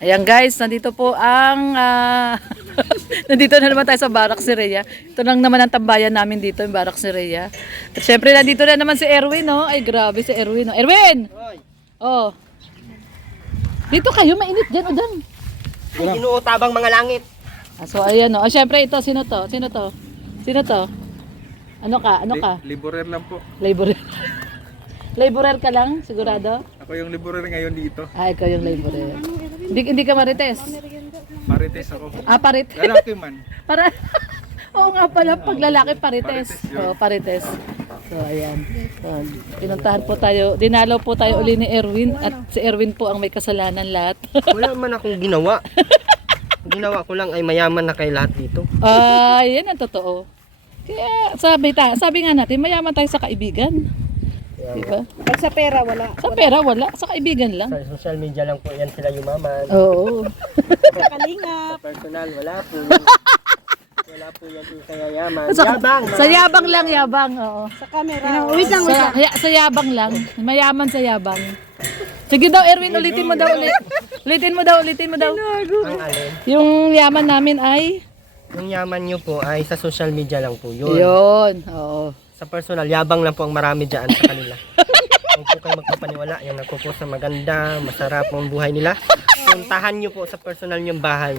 Ayan guys, nandito po ang nandito na naman tayo sa Barak si Rhea. Ito lang naman ang tambayan namin dito, yung Barak si Rhea. At syempre nandito na naman si Erwin, no? Ay grabe si Erwin, no? Erwin! Oh. Dito kayo, mainit dyan o dyan. Ay, inuutabang mga langit. So ayan, no? Syempre ito, sino to? Sino to? Sino to? Ano ka? Ano ka? Liborer lang po. Laborer. Laborer ka lang, sigurado? Ako yung liborer ngayon dito. Ah, ikaw yung laborer. Hindi ka marites? Marites ako. Ah, parit. Lalaki man. Para oo nga pala, pag lalaki parites. Parites yun. Oo, parites. So, ayan. So, pinuntahan po tayo. Dinalaw po tayo uli ni Erwin. At si Erwin po ang may kasalanan lahat. Wala man akong ginawa. Ang ginawa ko lang ay mayaman na kay lahat dito. Yan ang totoo. Kaya sabi nga natin, mayaman tayo sa kaibigan. Diba? Pag sa pera, wala. Sa pera, wala. Sa kaibigan lang. Sa social media lang po yan sila yumaman. Oo. Sa kalingap. Sa personal, wala po. Wala po yan yung kaya yaman. Sa, Yabang. sa yabang lang, yabang. Oo. Sa camera. Wait lang, Sa yabang lang. Mayaman sa yabang. Sige daw, Erwin, ulitin mo daw ulit. Ulitin mo daw. Ang alin. Yung yaman namin ay? Yung yaman nyo po ay sa social media lang po yun. Yun. Oo. Sa personal, yabang lang po ang marami dyan sa kanila. Huwag po kayo magpapaniwala. Yung nagpo-post na maganda, masarap ang buhay nila. Puntahan nyo po sa personal nyong bahay.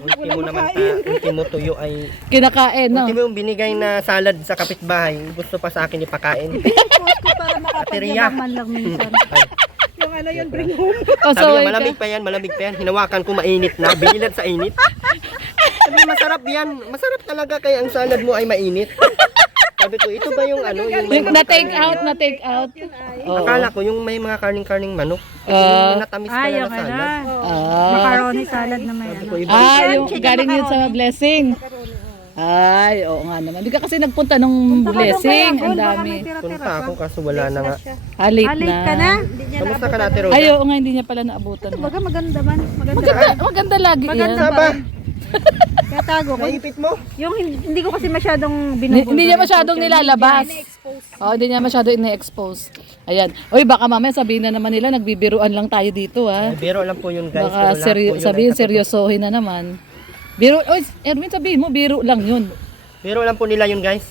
Ultimo naman, ultimo tuyo ay... Kinakain, no? Ultimo yung binigay na salad sa kapitbahay. Gusto pa sa akin ipakain. Post ko para Kateriya. makapagyabang man lang minsan. Ay, Yung ano yun, bring home. Oh, sabi so, niya, malamig pa yan. Hinawakan ko mainit na. Binilad sa init. Sabi niya, masarap yan. Masarap talaga kaya ang salad mo ay mainit. Sabi ko, ito ba yung ano? Yung may mga na-take karning- out. Oo. Akala ko yung may mga karning-karning manok. Yung natamis pa na salad. Macaroni salad na may ano. Sabi ko, iba. Yung galing yun sa blessing. Ay, oo nga naman. Hindi ka kasi nagpunta nung blessing. Ang dami. Punta ako kaso wala na nga. Late Late ka na. na. Hindi niya Kamusta ka natin, Roda? Ay, oo nga, hindi niya pala naabutan. Baga maganda man. Maganda lagi yan. Maganda Saba, Kaya tago ko. naipit mo. Yung hindi ko kasi masyadong binubulgar. Hindi niya masyadong nilalabas. Oo, hindi niya masyadong ina-expose. Ayan. Uy, baka mamaya sabihin na naman nila, nagbibiruan lang tayo dito, ha? Biro lang po yun, guys. Baka Pero lahat po yun ay sabihin, katotohanan. seryosohin na naman. Biro, oy, Erwin, sabihin mo, biro lang yun. Biro lang po nila yun, guys.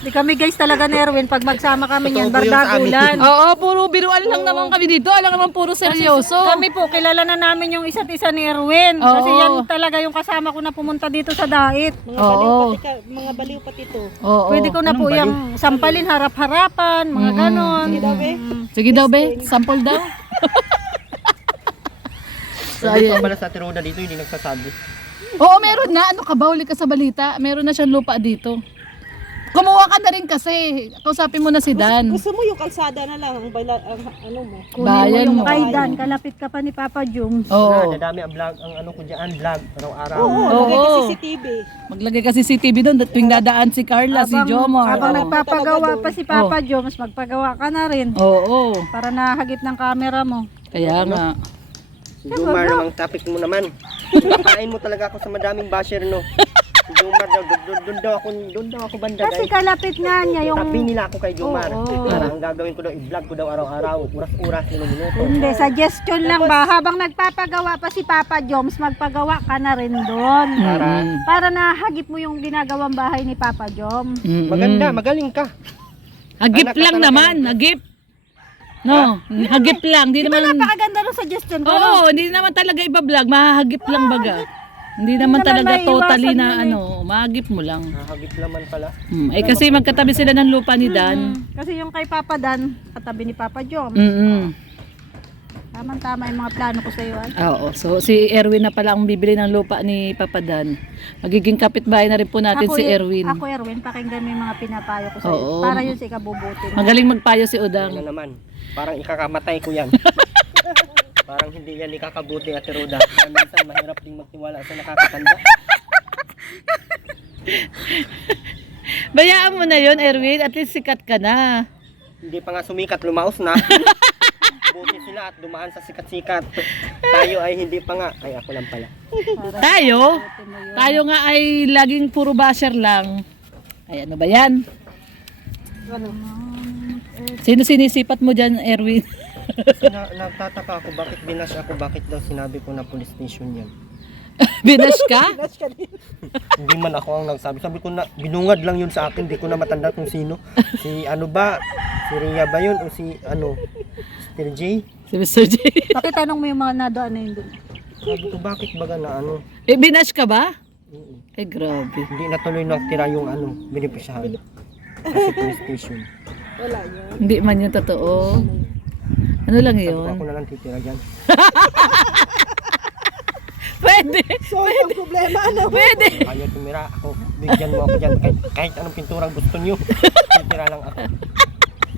Di kami guys talaga ni Erwin. Pag magsama kami Totoo yan, po yun sa amin. bardagulan. Oo, puro biruan lang naman kami dito. Alam naman, puro seryoso. Kami po, kilala na namin yung isa't isa ni Erwin. Oo. Kasi yan talaga yung kasama ko na pumunta dito sa Dait. Oo. Mga baliw pati to. Oo. Pwede ko na po yung sampalin, harap-harapan, mga ganon. Sige daw, be. Sample daw. So, Sabi ayan. pa pala sa Tiroda dito, hindi nagsasabi. Oo, meron na. Ano ka ba? Huli ka sa balita. Meron na siyang lupa dito. Kumuha ka na rin kasi. Kausapin mo na si Dan. Gusto mo yung kalsada na lang ang ano mo. Bayan mo. Kay Dan, kalapit ka pa ni Papa Jung. Oo. Nadami ang vlog, ang ano ko dyan, vlog, araw-araw. Lagay ka Oo. CCTV. Maglagay ka CCTV doon. Tuwing dadaan si Carla, si Jomar. Habang Oo. nagpapagawa pa si Papa Jung, mas magpagawa ka na rin. Oo. Para nahagip ng camera mo. Kaya nga. Si Jomar namang topic mo naman. Nakain mo talaga ako sa madaming basher, no? Si Jomar daw, doon daw ako banda, Kasi guys. kalapit nga niya yung... Tapi nila ako kay Jomar. Oo. Para ang gagawin ko daw, i-vlog ko daw araw-araw, oras-oras, minuto. Hindi, suggestion lang ba? Habang nagpapagawa pa si Papa Joms, magpagawa ka na rin doon. Para nahagip mo yung ginagawang bahay ni Papa Jom. Maganda, magaling ka. Hagip Anak ka lang talaga naman. Hagip. No, hagip lang. Hindi naman. Napakaganda ng suggestion ko. Oo, hindi naman talaga iba-vlog. Mahagip lang baga. Hindi naman naman talaga maiiwasan totally yun na eh. ano, mahagip mo lang. Nakagip naman pala. Eh kasi magkatabi sila ng lupa ni Dan. Kasi yung kay Papa Dan, katabi ni Papa Jom. Tama-tama yung mga plano ko sa iyo. Oo, so si Erwin na pala ang bibili ng lupa ni Papa Dan. Magiging kapitbahay na rin po natin si Erwin. Ako Erwin, pakinggan mo yung mga pinapayo ko sa iyo. Oo. Para yun sa ikabubuti. Magaling magpayo si Ano Udang. naman, parang ikakamatay ko yan. Parang hindi yan ikakabuti at Tiroda. Kaya minsan mahirap ding magtiwala sa nakakatanda. Bayaan mo na yon, Erwin. At least sikat ka na. Hindi pa nga sumikat, lumaos na. Buti sila at dumaan sa sikat-sikat. Tayo ay hindi pa nga. Ay, ako lang pala. Tayo? Tayo nga ay laging puro basher lang. Ay, ano ba yan? Sino sinisipat mo dyan, Erwin? Kasi nagtataka ako bakit binash ako, bakit daw sinabi ko na police station yan. Binash ka? Hindi man ako ang nagsabi. Sabi ko na, binungad lang yun sa akin. Hindi ko na matanda kung sino. Si ano ba? Si Rhea ba yun? O si ano? Mr. J? Si Mr. J. Bakit tanong mo yung mga nadoan na yun doon? Sabi ko, bakit baga na ano? Eh, binash ka ba? Oo. Ay, grabe. Hindi natuloy nakitira yung ano, benepisyahan. Kasi police station. Wala yun. Hindi man yung totoo. Ano lang Sabi ko, yun? ako na lang titira dyan. Pwede. So, ang problema, ano? Pwede. Ayaw tumira ako. Bigyan mo ako dyan. Kahit anong pinturang gusto nyo. Titira lang ako.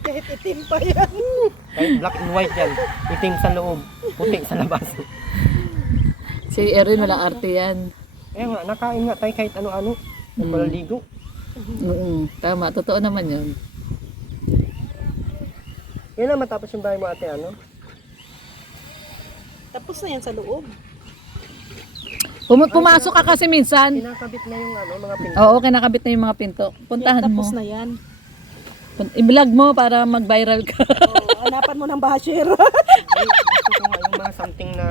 Kahit itim pa yan. Kahit black and white yan. Itim sa loob. Puti sa labas. Si Erin, walang arte yan. Eh nga, nakain nga tayo kahit ano-ano. Nagpalaligo. Tama, totoo naman yun. Yan na matapos yung bahay mo ate, ano? Tapos na yan sa loob. Pumasok ka kasi minsan. Kinakabit na yung ano, mga pinto. Oo, kinakabit na yung mga pinto. Puntahan mo. Tapos na yan. I-vlog mo para mag-viral ka. Oh, hanapan mo ng basher. Gusto ko nga yung mga something na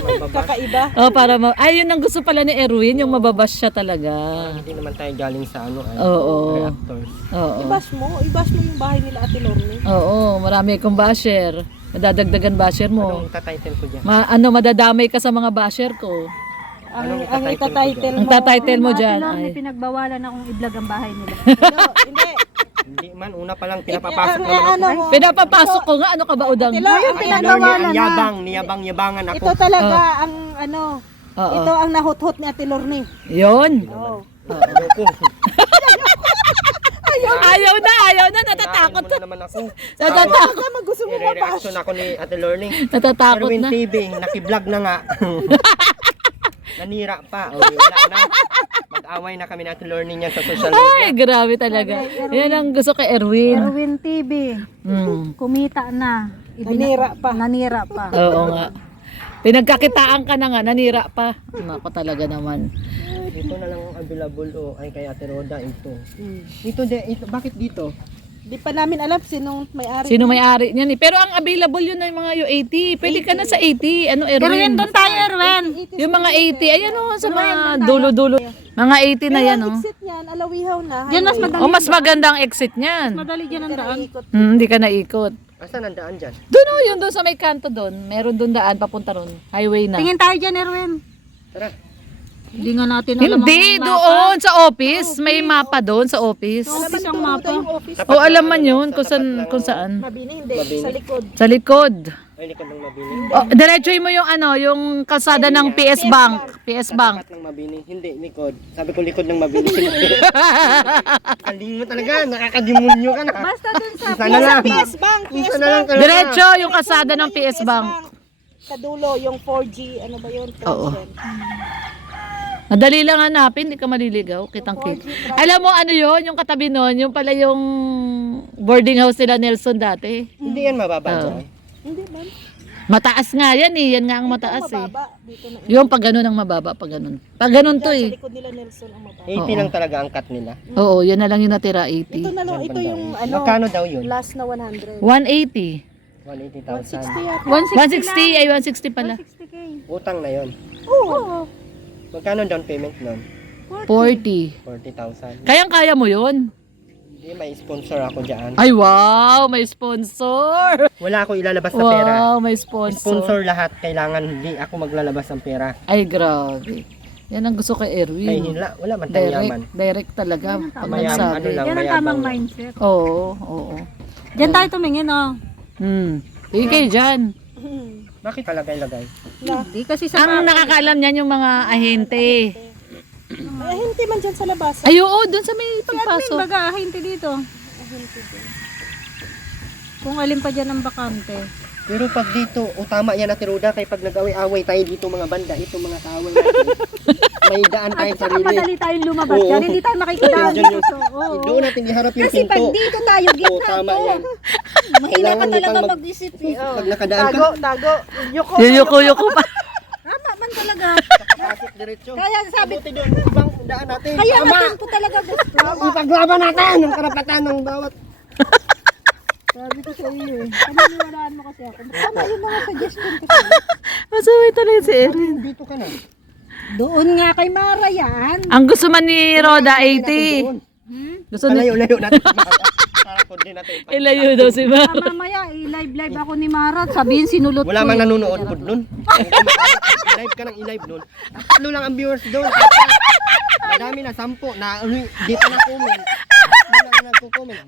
mababash. Kakaiba. Oh, para ay, yun ang gusto pala ni Erwin, yung mababash siya talaga. Hindi naman tayo galing sa ano, ay, Oo. reactors. Oo. I-bash mo yung bahay nila Ate Lorne. Oo, marami akong basher. Madadagdagan basher mo. Anong tatitle ko dyan? Madadamay ka sa mga basher ko. Ang itatitle itatitle Ang mo. tatitle mo Ate dyan Lorne, ay... pinagbawalan akong i-vlog ang bahay nila. Hindi. Hindi man, una pa lang pinapapasok Ang naman ako. ano mo. Pinapapasok ko nga, ano ka ba udang? Ate Lorne, Ayun, Ay, pinagbawalan ang na. yabang, niyabang-yabangan ako. Ito talaga ang ano. Oo. Ito ang nahuthot ni Ate Lorne. Yun. Oh. Ayoko. Ayaw na, natatakot. Nakain mo na naman ako. Natatakot. Tama, gusto mo I-reaction ako ni Ate Lorne. Natatakot Erwin na. TV, nakiblog na nga. Nanira pa. O, wala na. Mag-away na kami ni Ate Lorne niyan sa social Ay, media. grabe talaga. Yan ang gusto kay Erwin. Erwin TV, kumita na. Nanira pa. Oo nga. Pinagkakitaan ka na nga, nanira pa. Nako talaga naman. Ito na lang ang available o ay kay Ate Roda ito. Ito, bakit dito? Di pa namin alam sinong may-ari. Sino may-ari niyan eh. Pero ang available yun na yung mga U80. Pwede ka na sa 80. Ano, Erwin? Erwin, doon tayo, Erwin. Yung mga 80. Ayan o, sa mga dulo-dulo. Mga 80 na yan o. Exit niyan, alawihaw na. Diyan mas madali. O, mas magandang exit niyan. Madali dyan ang daan. Hindi ka naikot. Asan ang daan dyan? Doon o, yun doon sa may kanto doon. Meron doon daan papunta ron. Highway na. Tingin tayo dyan, Erwin. Tara. Hindi nga natin alam Hindi, ang mapa. doon sa office. May mapa doon sa office. Office ang mapa. O, alam man yun kung saan. Mabini, hindi. Sa likod. Sa likod. Ay, likod ng Mabini. O, diretsoy mo yung ano, yung kalsada ng PS Bank. PS Bank. Tapat ng Mabini. Hindi, likod. Sabi ko likod ng Mabini. Kaling mo talaga. Nakakademonyo ka na. Basta dun sa Isa na lang. PS Bank. Isa na lang talaga. Diretso yung kalsada ng PS Bank. Sa dulo, yung 4G, ano ba yun? Oo. Madali lang hanapin, hindi ka maliligaw, kitang-kita. Alam mo ano yon, yung katabi nun, yung pala yung boarding house nila Nelson dati. Hindi yan mababa Oo. dyan. Hindi ba? Mataas nga yan eh, yan nga ang mataas eh. Mababa. Dito na. Yung pag ganun ang mababa, pag ganun. Pag ganun to Sa eh. likod nila Nelson ang mababa. 80 lang talaga ang cut nila. Oo, yan na lang yung natira, Ito 80. na lang, ito yung ano, Magkano daw yun? last na 100. 180. 180,000. 160 yata. 160, ay 160 pala. 60K. Utang na yun. Oo. Magkano down payment nun? 40. 40,000. Kayang-kaya mo yun? Hindi, may sponsor ako dyan. Ay wow, may sponsor. Wala ako ilalabas na pera. Wow, may sponsor. Sponsor lahat. Kailangan hindi ako maglalabas ng pera. Ay grabe. Yan ang gusto kay Kaya Erwin. wala man tayong yaman. Direct talaga. Pag Mayaman, nagsabi. ano lang, Yan ang mayabang tamang lang. mindset. Oo, oo. Diyan tayo tumingin, oh. Sige kayo dyan. Bakit palagay-lagay? Hindi kasi sa Ang nakakaalam niyan yung mga ahente. Ay, hindi man dyan sa labas. Ay oo, doon sa may admin pagpasok. baga, ahente dito. Kung alin pa dyan ang bakante. Pero pag dito, tama yan Ate Roda, kaya pag nag-away-away tayo dito mga banda, ito mga kaaway natin. May daan tayo At saka sarili. madali tayong lumabas Oo. dyan. Hindi tayo makikidaan Diyan dito. yung- Oo. Doon natin iharap yung Kasi pag pinto. dito tayo, Oo, gitna tama to. yan. Mahina ka Kailangan talaga mo pang mag-isip eh. Pag nakadaan ka, Tago. Yuko. Yuko pa. Tama man talaga. pasok diretso. Kaya sabi, Buti doon, ibang daan natin. kaya Tama! natin ko talaga gusto. Ipaglaban natin ang karapatan ng bawat Sabi ko sa iyo eh. Paniniwalaan mo kasi ako. Tama yung mga suggestion ko sa'yo. Masaway talaga si Erwin. Dito ka na. Doon nga kay Mara yan. Ang gusto man ni Roda 80. Gusto ni Layo-layo natin. Para kundi natin. ilayo daw si Mar. Mamaya, i-live ako ni Mara. Sabihin sinulot ko. Wala mang eh. nanonood po nun. I-live ka ng i-live nun. Ano lang ang viewers doon. Madami na, 10 na di pa na-comment. Hindi lang nagko-comment.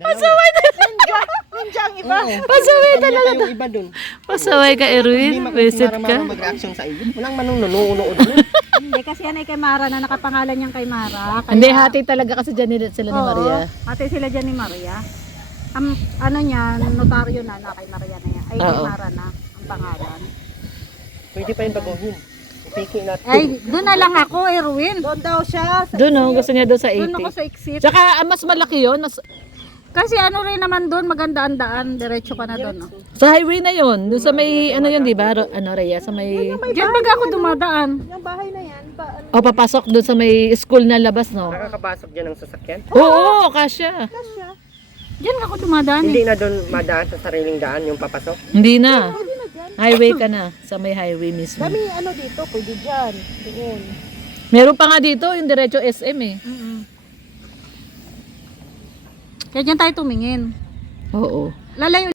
Ninja ang iba. Pasaway talaga. Yung iba doon. Pasaway ka Erwin. Visit ka. mag-reaction sa iyo. Walang manunood doon. Hindi, kasi yan ay kay Mara na nakapangalan niyang kay Mara. Kaya, Hindi, hati talaga kasi dyan sila ni Oo, Maria. ate sila dyan ni Maria. Ano niya, notaryo na kay Maria na yan. Ay, kay Oo. Mara na ang pangalan. Pwede pa yung baguhin. Ipiki natin. Ay, doon na lang ako, Erwin. Doon daw siya. Doon oh, gusto niya doon sa Doon ako 80. sa exit. Tsaka mas malaki yun. Kasi ano rin naman doon, maganda ang daan. Diretso ka na doon. No? Sa highway na yun. Doon sa may, ano yun, di ba? Ano, Rhea? Sa may... Diyan baga ako dumadaan. Yung bahay na yan. O, papasok doon sa may school na labas, no? Nakakapasok dyan ng sasakyan. Oo, kasya. Diyan ako dumadaan. Hindi na doon madaan sa sariling daan yung papasok. Hindi na. Highway ka na. Sa may highway mismo. Dami ano dito. Pwede dyan. Doon. Meron pa nga dito, yung diretso SM eh. Kaya dyan tayo tumingin. Oo. Lalayo.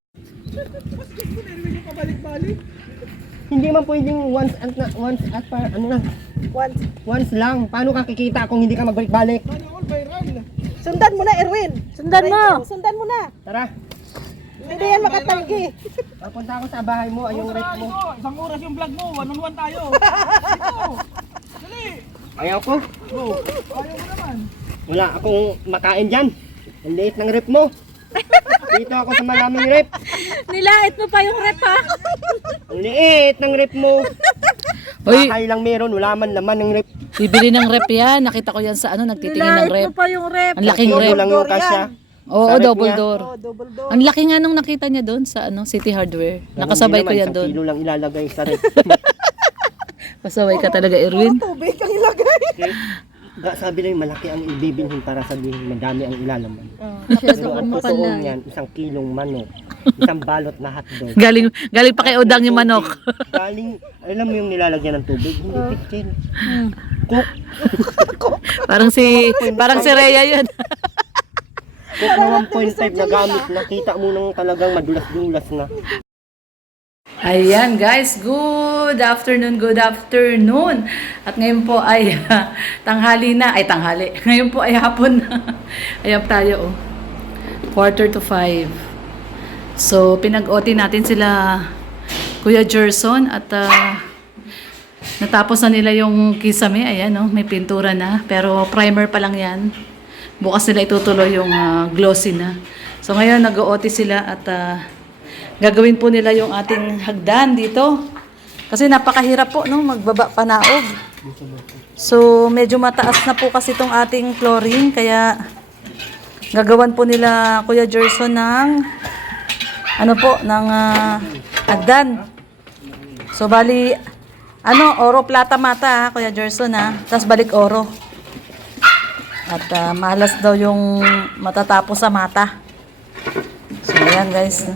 Hindi man pwedeng once at ano na. Once lang. Paano ka kikita kung hindi ka magbalik-balik? Sundan mo na, Erwin. Sundan mo. Sundan mo na. Tara. Hindi yan makatanggi. Papunta ako sa bahay mo, yung rep mo. Isang oras yung vlog mo, one-on-one tayo. Ayaw ko. Wala akong makain dyan. Ang liit ng rep mo. Dito ako sa maraming rep. Nilait mo pa yung rep ha. Ang liit ng rep mo. Uy, Bahay lang meron, wala man laman ng rep. bibili ng rep yan. Nakita ko yan sa ano, nagtitingin ng Nilait rep. mo pa yung rep. Ang laking Kilo rep. lang yung kasya. Oo, Sa rep double niya. door. Oh, double door. Ang laki nga nung nakita niya doon sa ano, City Hardware. Nakasabay ko yan Isang doon. kilo lang ilalagay sa rep. Pasaway ka talaga, Erwin. Tubig ang ilagay. Sabi lang malaki ang ibibilhin para sabihin madami ang ilalaman. Masyado Pero ka ang mo totoo pala. niyan, isang kilong manok, isang balot na hotdog. Galing pa kay Odang yung manok. Galing, alam mo yung nilalagyan ng tubig? Hindi pitchin. Cook. Parang si Rhea yun. Cook na 1.5 na gamit. Nakita mo nang talagang madulas-dulas na. Ayan guys, good afternoon. At ngayon po ay tanghali na. Ay tanghali. Ngayon po ay hapon na. Ayan tayo oh. 4:45. So pinag-OT natin sila Kuya Gerson at natapos na nila yung kisame. Ayan oh, may pintura na. Pero primer pa lang yan. Bukas nila itutuloy yung glossy na. So ngayon nag-OT sila at gagawin po nila yung ating hagdan dito. Kasi napakahirap po, no? Magbaba panaog. So, medyo mataas na po kasi itong ating flooring. Kaya, gagawan po nila Kuya Gerson ng hagdan. So, bali, oro, plata, mata, ha, Kuya Gerson, ha? Tapos balik oro. At malas daw yung matatapos sa mata. So, ayan guys.